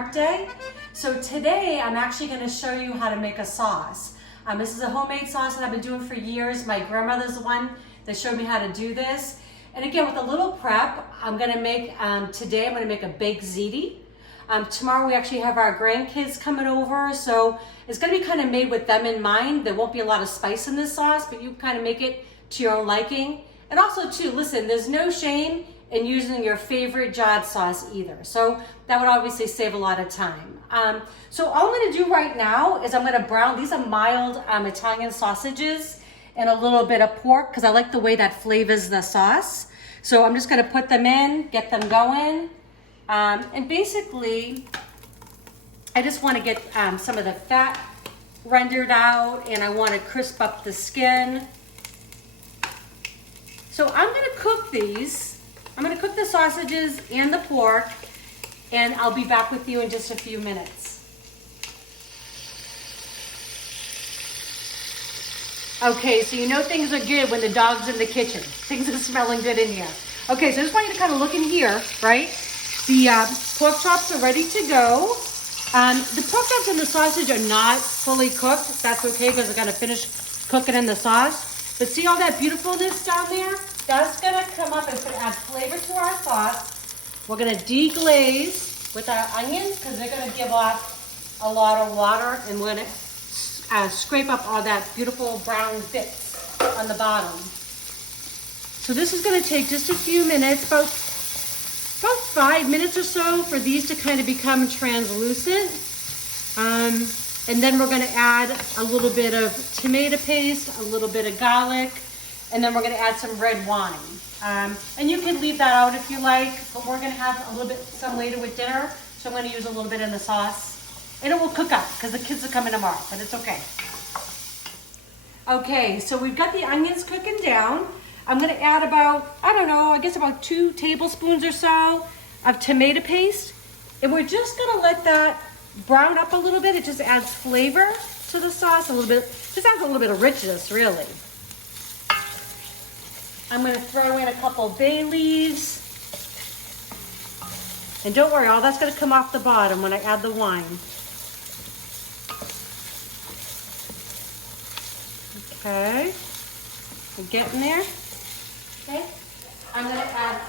prep day. So today I'm actually going to show you how to make a sauce. This is a homemade sauce that I've been doing for years. My grandmother's the one that showed me how to do this. And again, with a little prep, I'm going to make, today I'm going to make a Baked Ziti. Tomorrow we actually have our grandkids coming over, so it's going to be kind of made with them in mind. There won't be a lot of spice in this sauce, but you kind of make it to your own liking. And also too, listen, there's no shame in using your favorite jarred sauce either. So that would obviously save a lot of time. So all I'm going to do right now is I'm going to brown, these are mild Italian sausages and a little bit of pork because I like the way that flavors the sauce. So I'm just going to put them in, get them going. And basically, I just want to get some of the fat rendered out and I want to crisp up the skin. So I'm going to cook these. I'm going to cook the sausages and the pork, and I'll be back with you in just a few minutes. Okay, so you know things are good when the dog's in the kitchen. Things are smelling good in here. Okay, so I just want you to kind of look in here, right? The pork chops are ready to go. The pork chops and the sausage are not fully cooked. That's okay because we're going to finish cooking in the sauce. But see all that beautifulness down there? That's going to come up and add flavor to our sauce. We're going to deglaze with our onions because they're going to give off a lot of water. And we're going to scrape up all that beautiful brown bits on the bottom. So this is going to take just a few minutes, about 5 minutes or so for these to kind of become translucent. And then we're going to add a little bit of tomato paste, a little bit of garlic, and then we're going to add some red wine. And you can leave that out if you like, but we're going to have a little bit some later with dinner, so I'm going to use a little bit in the sauce. And it will cook up because the kids are coming tomorrow, but it's okay. Okay, so we've got the onions cooking down. I'm going to add about, I don't know, I guess about 2 tablespoons or so of tomato paste. And we're just going to let that brown up a little bit. It just adds flavor to the sauce a little bit. Just adds a little bit of richness, really. I'm going to throw in a couple bay leaves. And don't worry, all that's going to come off the bottom when I add the wine. Okay. We're getting there. Okay. I'm going to add,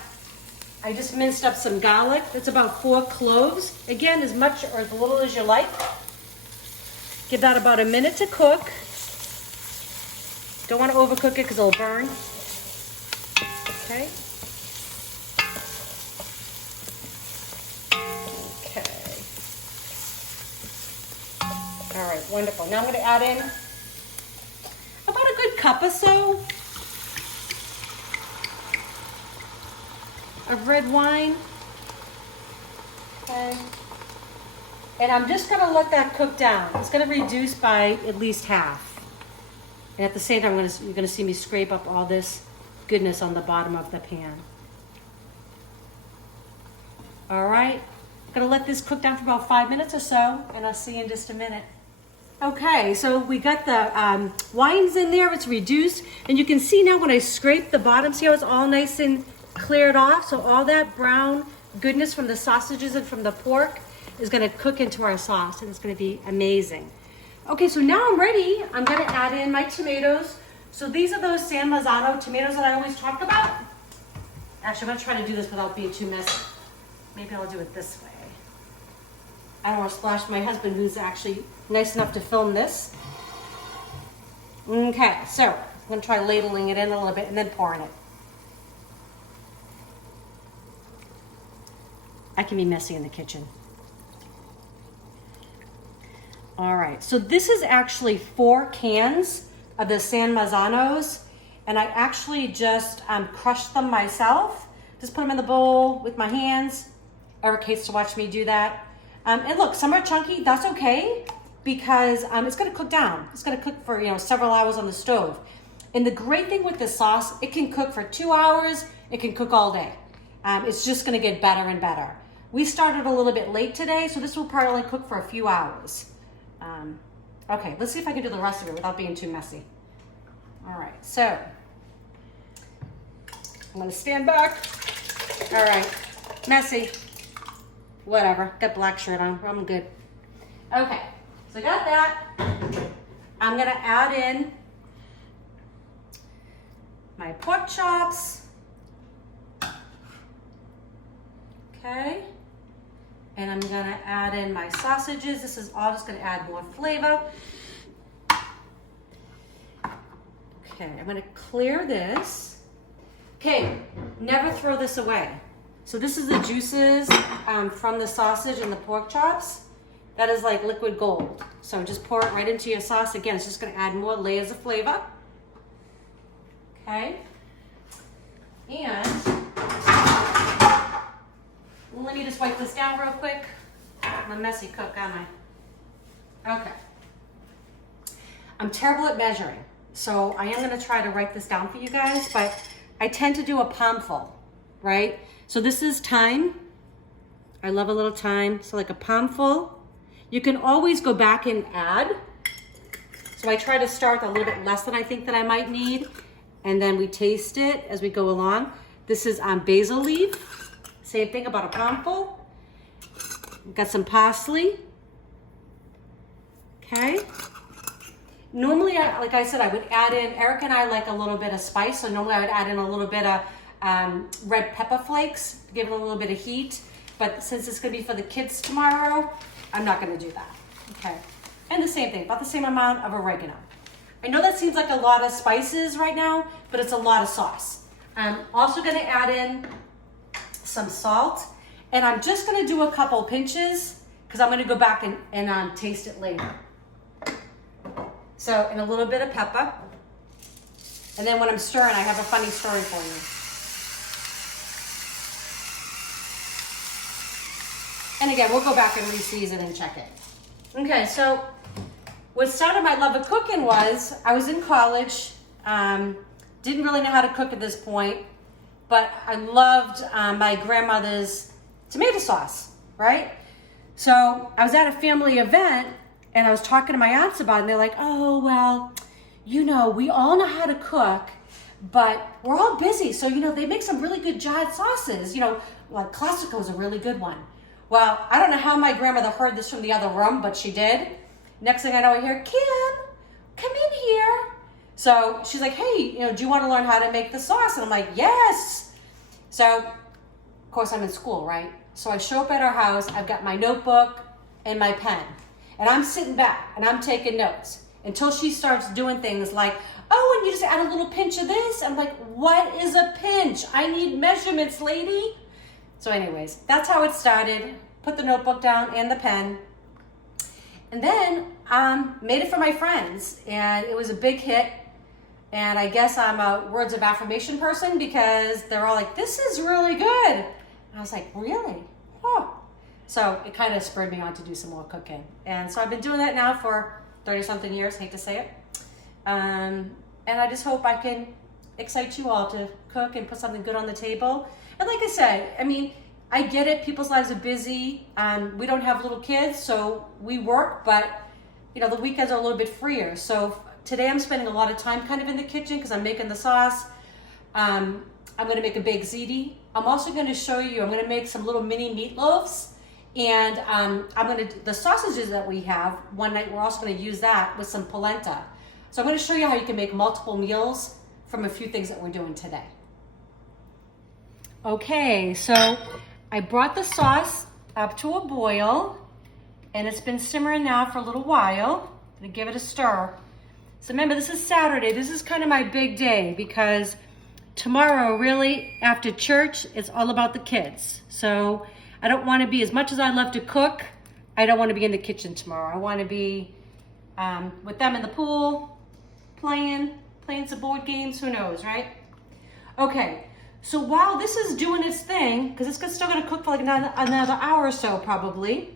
I just minced up some garlic. That's about 4 cloves. Again, as much or as little as you like. Give that about a minute to cook. Don't want to overcook it because it'll burn. Okay. Okay. All right, wonderful. Now I'm going to add in about a good cup or so of red wine. Okay. And I'm just going to let that cook down. It's going to reduce by at least half. And at the same time, you're going to see me scrape up all this goodness on the bottom of the pan. All right. I'm going to let this cook down for about 5 minutes or so, and I'll see you in just a minute. Okay, so we got the wines in there. It's reduced. And you can see now when I scrape the bottom, see how it's all nice and cleared off? So all that brown goodness from the sausages and from the pork is going to cook into our sauce, and it's going to be amazing. Okay, so now I'm ready. I'm going to add in my tomatoes. So these are those San Marzano tomatoes that I always talk about. Actually, I'm going to try to do this without being too messy. Maybe I'll do it this way. I don't want to splash my husband, who's actually nice enough to film this. Okay, so I'm going to try ladling it in a little bit and then pouring it. I can be messy in the kitchen. All right, so this is actually 4 cans of the San Marzanos, and I actually just crushed them myself. Just put them in the bowl with my hands. Eric hates to watch me do that. And look, some are chunky. That's okay because it's going to cook down. It's going to cook for several hours on the stove. And the great thing with this sauce, it can cook for 2 hours. It can cook all day. It's just going to get better and better. We started a little bit late today, so this will probably cook for a few hours. Okay, let's see if I can do the rest of it without being too messy. All right, so I'm going to stand back. All right, messy. whatever. Got black shirt on. I'm good. Okay, so I got that. I'm gonna add in my pork chops. Okay. And I'm gonna add in my sausages. This is all just gonna add more flavor. Okay, I'm gonna clear this. Okay, never throw this away. So this is the juices from the sausage and the pork chops. That is like liquid gold. So just pour it right into your sauce. Again, it's just gonna add more layers of flavor. Okay. And let me just wipe this down real quick. I'm a messy cook, aren't I? Okay. I'm terrible at measuring, so I am gonna try to write this down for you guys, but I tend to do a palmful, right? So this is thyme. I love a little thyme, so like a palmful. You can always go back and add. So I try to start a little bit less than I think that I might need, and then we taste it as we go along. This is basil leaf. Same thing, about a palmful. Got some parsley. Okay. Normally, like I said, I would add in, Eric and I like a little bit of spice, so normally I would add in a little bit of red pepper flakes, give it a little bit of heat. But since it's gonna be for the kids tomorrow, I'm not gonna do that, okay? And the same thing, about the same amount of oregano. I know that seems like a lot of spices right now, but it's a lot of sauce. I'm also gonna add in some salt, and I'm just gonna do a couple pinches because I'm gonna go back and taste it later. So, and a little bit of pepper. And then when I'm stirring, I have a funny story for you. And again, we'll go back and re-season and check it. Okay, so what started my love of cooking was, I was in college, didn't really know how to cook at this point, but I loved my grandmother's tomato sauce, right? So I was at a family event and I was talking to my aunts about it, and they're like, oh, well, you know, we all know how to cook, but we're all busy. So, you know, they make some really good jarred sauces. You know, like Classico is a really good one. Well, I don't know how my grandmother heard this from the other room, but she did. Next thing I know, I hear, Kim, come in here. So she's like, hey, you know, do you want to learn how to make the sauce? And I'm like, yes. So, of course, I'm in school, right? So I show up at our house. I've got my notebook and my pen. And I'm sitting back and I'm taking notes until she starts doing things like, oh, and you just add a little pinch of this. I'm like, what is a pinch? I need measurements, lady. So anyways, that's how it started. Put the notebook down and the pen. And then made it for my friends. And it was a big hit. And I guess I'm a words of affirmation person because they're all like, this is really good. And I was like, really? Oh. So it kind of spurred me on to do some more cooking. And so I've been doing that now for 30-something years, hate to say it. And I just hope I can excite you all to cook and put something good on the table. And like I said, I mean, I get it, people's lives are busy. We don't have little kids, so we work, but you know, the weekends are a little bit freer. So today I'm spending a lot of time kind of in the kitchen because I'm making the sauce. I'm gonna make a baked ziti. I'm also gonna show you, I'm gonna make some little mini meatloaves. And the sausages that we have, one night we're also gonna use that with some polenta. So I'm gonna show you how you can make multiple meals from a few things that we're doing today. Okay, so I brought the sauce up to a boil and it's been simmering now for a little while. I'm gonna give it a stir. So remember, this is Saturday. This is kind of my big day because tomorrow, really, after church, it's all about the kids. So I don't want to be, as much as I love to cook, I don't want to be in the kitchen tomorrow. I want to be with them in the pool, playing some board games, who knows, right? Okay, so while this is doing its thing, because it's still going to cook for like another hour or so probably,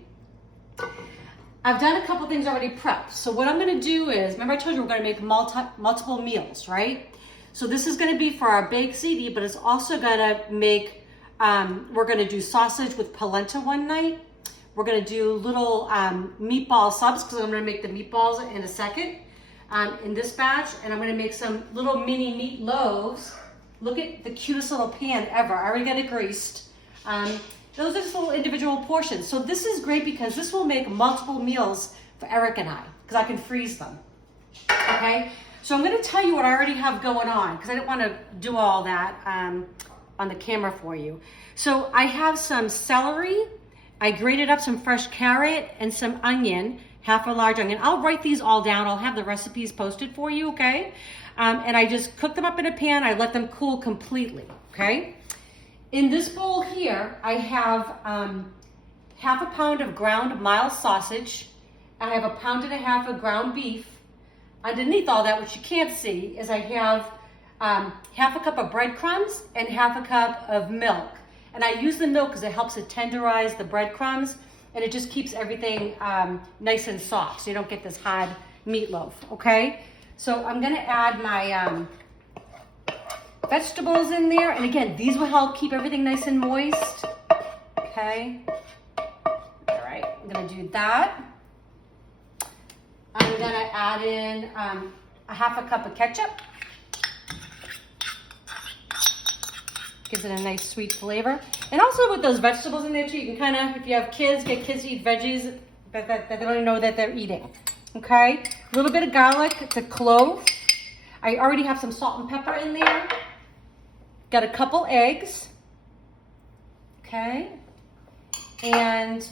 I've done a couple things already prepped. So what I'm going to do is, remember I told you we're going to make multiple meals, right? So this is going to be for our baked ziti, but it's also going to make, we're going to do sausage with polenta one night. We're going to do little meatball subs, because I'm going to make the meatballs in a second in this batch. And I'm going to make some little mini meatloaves. Look at the cutest little pan ever. I already got it greased. Those are just little individual portions. So this is great because this will make multiple meals for Eric and I, because I can freeze them. Okay, so I'm going to tell you what I already have going on because I didn't want to do all that on the camera for you. So I have some celery. I grated up some fresh carrot and some onion, half a large onion. I'll write these all down. I'll have the recipes posted for you, okay? And I just cook them up in a pan. I let them cool completely, okay? In this bowl here, I have half a pound of ground mild sausage. I have 1.5 pounds of ground beef. Underneath all that, which you can't see, is I have half a cup of breadcrumbs and half a cup of milk. And I use the milk because it helps to tenderize the breadcrumbs and it just keeps everything nice and soft so you don't get this hard meatloaf, okay? So I'm gonna add my vegetables in there. And again, these will help keep everything nice and moist, okay? All right, I'm gonna do that. I'm gonna add in a half a cup of ketchup. Gives it a nice sweet flavor. And also with those vegetables in there too, you can kind of, if you have kids, get kids to eat veggies that they don't even know that they're eating. Okay, a little bit of garlic, it's a clove. I already have some salt and pepper in there. Got a couple eggs. Okay, and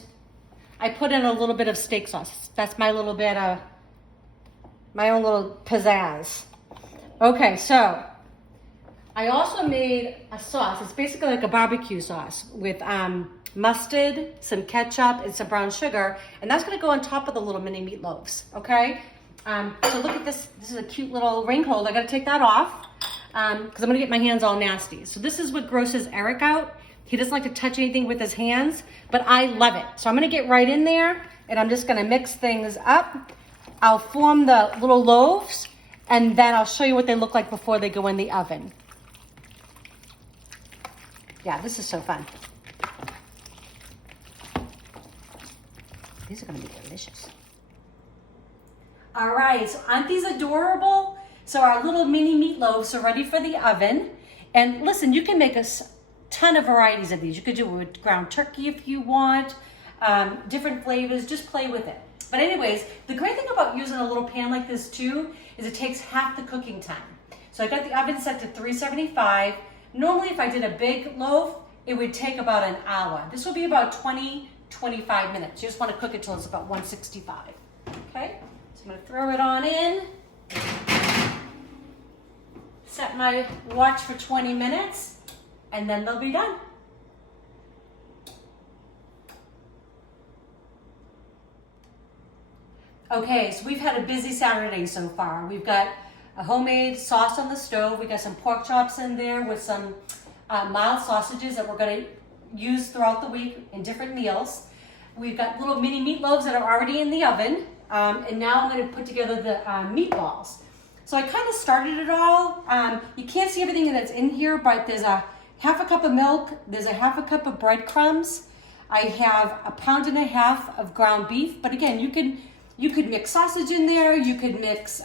I put in a little bit of steak sauce. That's my little bit of, my own little pizzazz. Okay, so I also made a sauce. It's basically like a barbecue sauce with mustard, some ketchup, and some brown sugar. And that's gonna go on top of the little mini meatloaves, okay? So look at this. This is a cute little ring holder. I gotta take that off because I'm gonna get my hands all nasty. So this is what grosses Eric out. He doesn't like to touch anything with his hands, but I love it. So I'm gonna get right in there and I'm just gonna mix things up. I'll form the little loaves and then I'll show you what they look like before they go in the oven. Yeah, this is so fun. These are gonna be delicious. All right, so aren't these adorable? So our little mini meatloaves are ready for the oven. And listen, you can make a ton of varieties of these. You could do it with ground turkey if you want, different flavors, just play with it. But anyways, the great thing about using a little pan like this too, is it takes half the cooking time. So I got the oven set to 375. Normally, if I did a big loaf, it would take about an hour. This will be about 20, 25 minutes. You just want to cook it till it's about 165. Okay, so I'm going to throw it on in. Set my watch for 20 minutes, and then they'll be done. Okay, so we've had a busy Saturday so far. We've got a homemade sauce on the stove. We got some pork chops in there with some mild sausages that we're going to use throughout the week in different meals. We've got little mini meatloaves that are already in the oven. And now I'm going to put together the meatballs. So I kind of started it all. You can't see everything that's in here, but there's a half a cup of milk. There's a half a cup of breadcrumbs. I have 1.5 pounds of ground beef. But again, you could mix sausage in there. You could mix,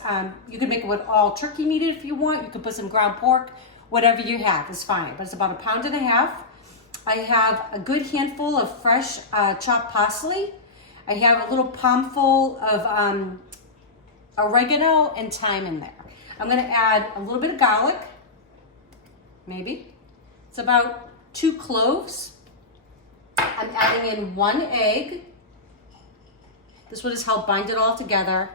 you could make it with all turkey meat if you want. You could put some ground pork. Whatever you have is fine. But it's about 1.5 pounds. I have a good handful of fresh chopped parsley. I have a little palmful of oregano and thyme in there. I'm going to add a little bit of garlic, maybe. It's about 2 cloves. I'm adding in 1 egg. This will just help bind it all together.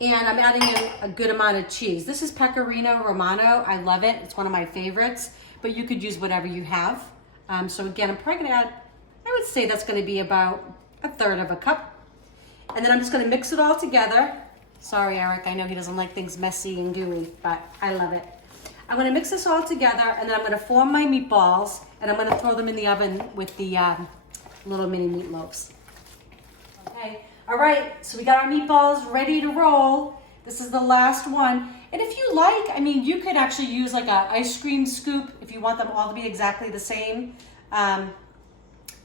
And I'm adding in a good amount of cheese. This is Pecorino Romano. I love it. It's one of my favorites, but you could use whatever you have. So again, I'm probably going to add, I would say that's going to be about 1/3 cup. And then I'm just going to mix it all together. Sorry, Eric, I know he doesn't like things messy and gooey, but I love it. I'm going to mix this all together, and then I'm going to form my meatballs, and I'm going to throw them in the oven with the little mini meatloaves. Okay, all right, so we got our meatballs ready to roll. This is the last one. And if you like, I mean, you could actually use like an ice cream scoop if you want them all to be exactly the same. I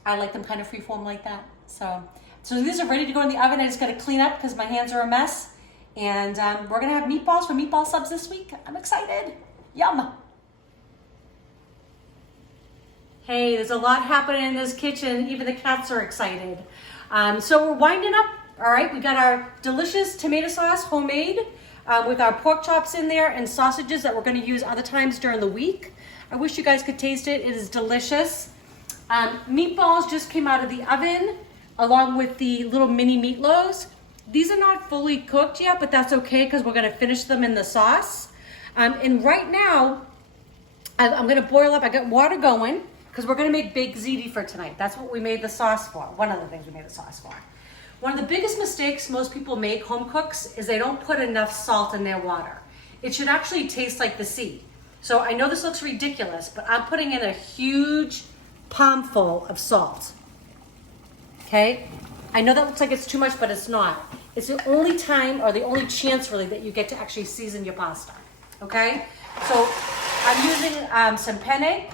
like them kind of freeform like that. So these are ready to go in the oven. I just got to clean up because my hands are a mess. And we're going to have meatballs for Meatball Subs this week. I'm excited. Yum. Hey, there's a lot happening in this kitchen. Even the cats are excited. So we're winding up. All right, we got our delicious tomato sauce, homemade, with our pork chops in there and sausages that we're going to use other times during the week. I wish you guys could taste it. It is delicious. Meatballs just came out of the oven along with the little mini meatloaves. These are not fully cooked yet, but that's okay because we're going to finish them in the sauce. And right now, I'm going to boil up. I got water going because we're going to make baked ziti for tonight. That's what we made the sauce for. One of the things we made the sauce for. One of the biggest mistakes most people make, home cooks, is they don't put enough salt in their water. It should actually taste like the sea. So I know this looks ridiculous, but I'm putting in a huge palmful of salt. Okay? I know that looks like it's too much, but it's not. It's the only time, or the only chance really, that you get to actually season your pasta. Okay? So I'm using some penne,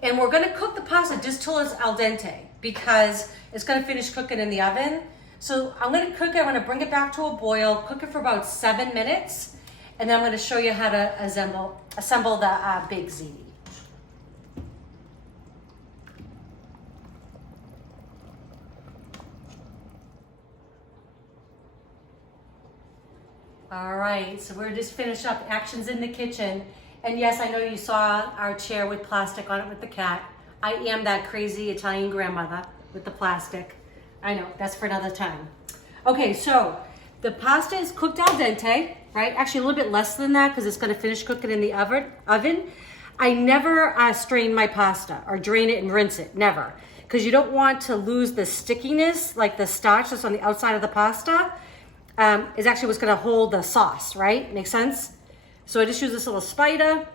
and we're gonna cook the pasta just till it's al dente because it's gonna finish cooking in the oven. So I'm gonna cook it, I'm gonna bring it back to a boil, cook it for about 7 minutes, and then I'm gonna show you how to assemble the baked ziti. All right, so we're just finished up actions in the kitchen. And yes, I know you saw our chair with plastic on it with the cat. I am that crazy Italian grandmother with the plastic. I know, that's for another time. Okay, so the pasta is cooked al dente, right? Actually a little bit less than that because it's gonna finish cooking in the oven. I never strain my pasta or drain it and rinse it, never. Because you don't want to lose the stickiness, like the starch that's on the outside of the pasta. Is actually what's gonna hold the sauce, right? Makes sense? So I just use this little spider,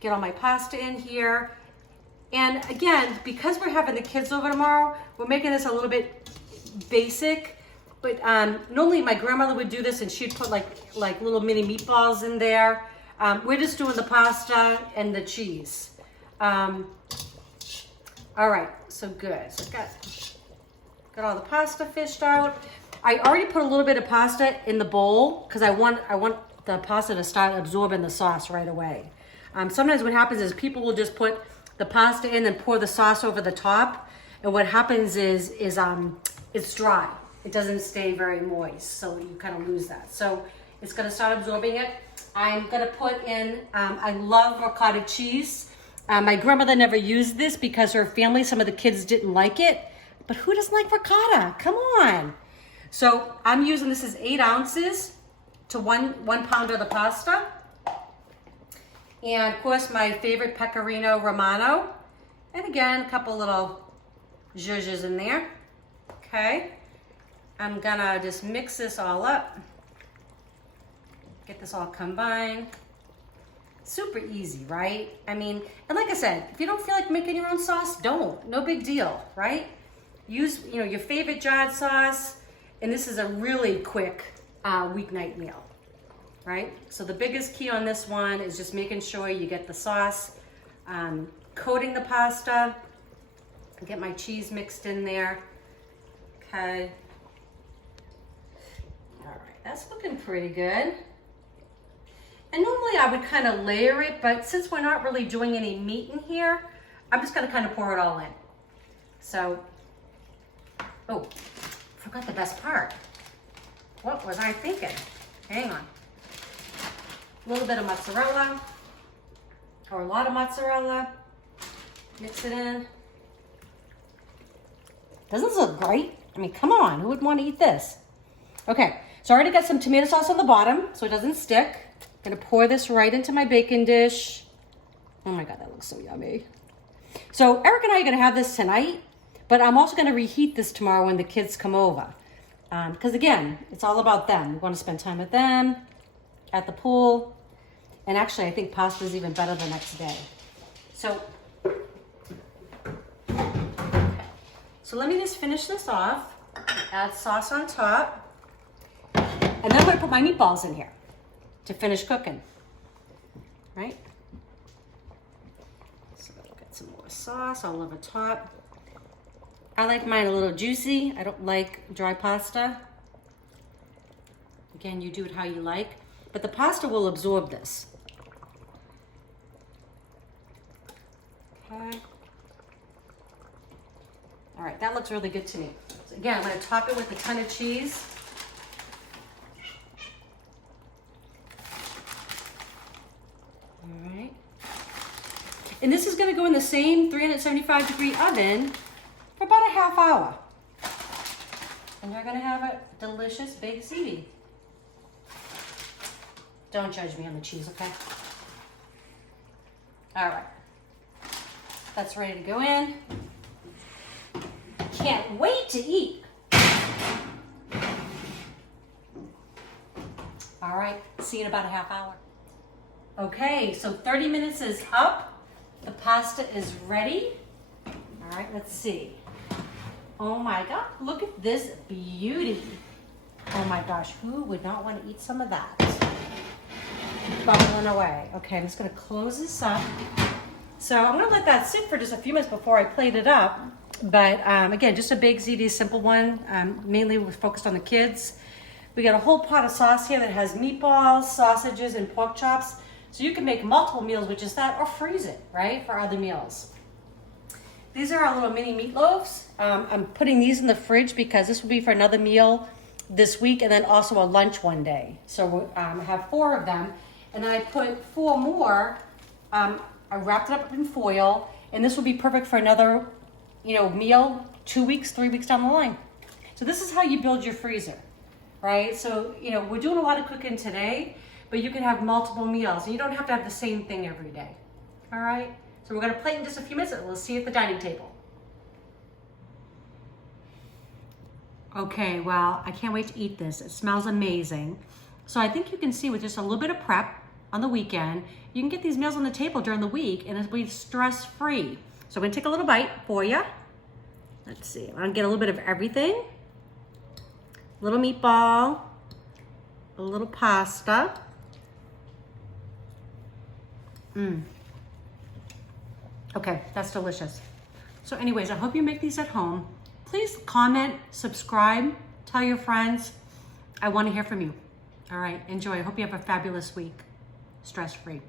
get all my pasta in here. And again, because we're having the kids over tomorrow, we're making this a little bit basic, but normally my grandmother would do this and she'd put like little mini meatballs in there. We're just doing the pasta and the cheese. All right, so good. So got all the pasta fished out. I already put a little bit of pasta in the bowl because I want the pasta to start absorbing the sauce right away. Sometimes what happens is people will just put the pasta in and pour the sauce over the top, and what happens is it's dry. It doesn't stay very moist, so you kind of lose that. So it's gonna start absorbing it. I'm gonna put in, I love ricotta cheese. My grandmother never used this because her family, some of the kids didn't like it, but who doesn't like ricotta? Come on. So I'm using, this is 8 ounces to one pound of the pasta. And of course my favorite pecorino romano. And again, a couple little zhuzhes in there. Okay. I'm gonna just mix this all up. Get this all combined. Super easy, right? I mean, and like I said, if you don't feel like making your own sauce, don't. No big deal, right? Use, your favorite jarred sauce. And this is a really quick weeknight meal, right? So the biggest key on this one is just making sure you get the sauce, coating the pasta, get my cheese mixed in there, okay. All right, that's looking pretty good. And normally I would kind of layer it, but since we're not really doing any meat in here, I'm just gonna kind of pour it all in. So, oh. Forgot the best part. What was I thinking? Hang on. A little bit of mozzarella, or a lot of mozzarella. Mix it in. Doesn't this look great? I mean, come on, who would want to eat this? Okay, so I already got some tomato sauce on the bottom so it doesn't stick. I'm gonna pour this right into my bacon dish. Oh my God, that looks so yummy. So Eric and I are gonna have this tonight. But I'm also going to reheat this tomorrow when the kids come over. Because again, it's all about them. We want to spend time with them, at the pool. And actually, I think pasta is even better the next day. So let me just finish this off. Add sauce on top. And then I'm going to put my meatballs in here to finish cooking. Right? So I'll get some more sauce all over top. I like mine a little juicy. I don't like dry pasta. Again, you do it how you like, but the pasta will absorb this. All right, that looks really good to me. So again, I'm gonna top it with a ton of cheese. All right. And this is gonna go in the same 375-degree oven for about a half hour. And you're gonna have a delicious baked ziti. Don't judge me on the cheese, okay? All right. That's ready to go in. Can't wait to eat. All right, see you in about a half hour. Okay, so 30 minutes is up. The pasta is ready. All right, let's see. Oh my God, look at this beauty. Oh my gosh, who would not want to eat some of that? Bubbling away. Okay, I'm just gonna close this up. So I'm gonna let that sit for just a few minutes before I plate it up. But again, just a baked ziti, simple one. Mainly we're focused on the kids. We got a whole pot of sauce here that has meatballs, sausages, and pork chops. So you can make multiple meals with just that or freeze it, right, for other meals. These are our little mini meatloaves. I'm putting these in the fridge because this will be for another meal this week and then also a lunch one day. So I have 4 of them. And then I put 4 more. I wrapped it up in foil, and this will be perfect for another, meal 2 weeks, 3 weeks down the line. So this is how you build your freezer, right? So, we're doing a lot of cooking today, but you can have multiple meals, and you don't have to have the same thing every day. All right? So we're gonna plate in just a few minutes, and we'll see you at the dining table. Okay, well, I can't wait to eat this. It smells amazing. So I think you can see with just a little bit of prep on the weekend, you can get these meals on the table during the week and it'll be stress-free. So I'm gonna take a little bite for you. Let's see, I'm gonna get a little bit of everything. A little meatball, a little pasta. Okay, that's delicious. So anyways, I hope you make these at home. Please comment, subscribe, tell your friends. I wanna hear from you. All right, enjoy. I hope you have a fabulous week. Stress-free.